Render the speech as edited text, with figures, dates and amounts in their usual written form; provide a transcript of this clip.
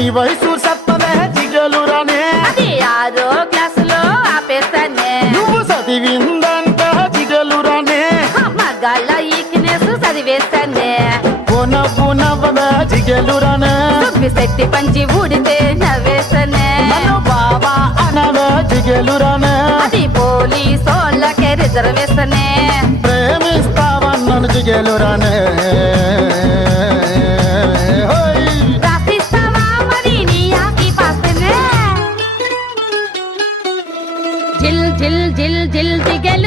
నీ వయసు సత్తదే జిగలురానే అది 6వ క్లాసులో ఆపేస్తానే నువ్వు చదివిందంట జిగలురానే మగాళ్ళ ఈక్నెస్ చదివేస్తానే నవ్వదా జిగలురానే శెట్టి పంచి ఊడితే నవ్వేస్తానే నన్ను బాబా అనవే జిగలురానే అది పోలీసోళ్ళకే రిజర్వేషనే ప్రేమిస్తావన్నను జిగలురానే రాసిస్తావా మరి నీ ఆకి పాస్తనే జిల్ జిల్ జిల్ జిల్ జిగలు